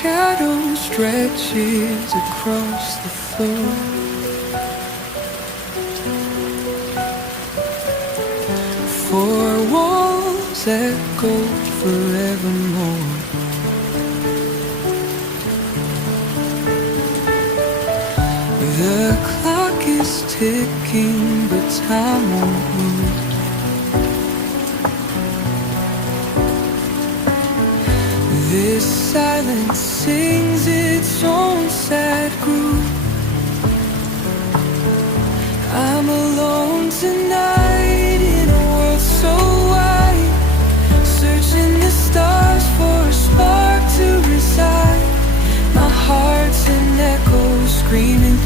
shadow stretches across the floor. Four walls echoed forevermore. The clock is ticking, but time won't move. This silence sings its own sad groove. I'm alone tonight in a world so wide, searching the stars for a spark to reside. My heart's an echo screaming